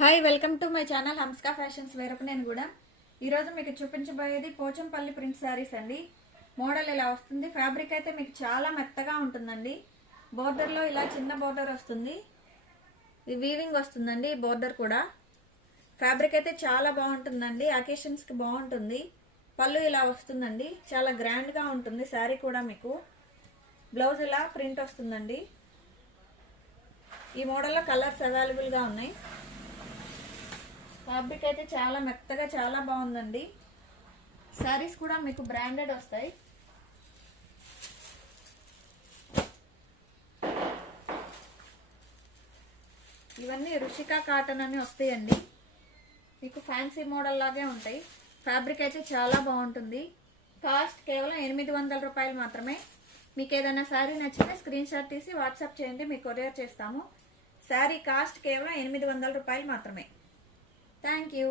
Hi, welcome to my channel Hamska fashions వేరొక నేను కూడా ఈరోజు మీకు చూపించబోయేది పోచంపల్లి ప్రింట్ శారీస్ అండి. మోడల్ ఇలా వస్తుంది. ఫ్యాబ్రిక్ అయితే మీకు చాలా మెత్తగా ఉంటుందండి. బోర్డర్లో ఇలా చిన్న బోర్డర్ వస్తుంది. ఇది వీవింగ్ వస్తుందండి. బోర్డర్ కూడా ఫ్యాబ్రిక్ అయితే చాలా బాగుంటుందండి. అకేషన్స్కి బాగుంటుంది. పళ్ళు ఇలా వస్తుందండి. చాలా గ్రాండ్గా ఉంటుంది శారీ కూడా. మీకు బ్లౌజ్ ఇలా ప్రింట్ వస్తుందండి. ఈ మోడల్లో కలర్స్ అవైలబుల్గా ఉన్నాయి. ఫ్యాబ్రిక్ అయితే చాలా మెత్తగా చాలా బాగుందండి. శారీస్ కూడా మీకు బ్రాండెడ్ వస్తాయి. ఇవన్నీ రుషికా కాటన్ అని వస్తాయండి. మీకు ఫ్యాన్సీ మోడల్ లాగే ఉంటాయి. ఫ్యాబ్రిక్ అయితే చాలా బాగుంటుంది. కాస్ట్ కేవలం 800 రూపాయలు మాత్రమే. మీకు ఏదైనా శారీ నచ్చితే స్క్రీన్ షాట్ తీసి వాట్సాప్ చేయండి, మీకు కొరియర్ చేస్తాము. శారీ కాస్ట్ కేవలం 800 రూపాయలు మాత్రమే. Thank you.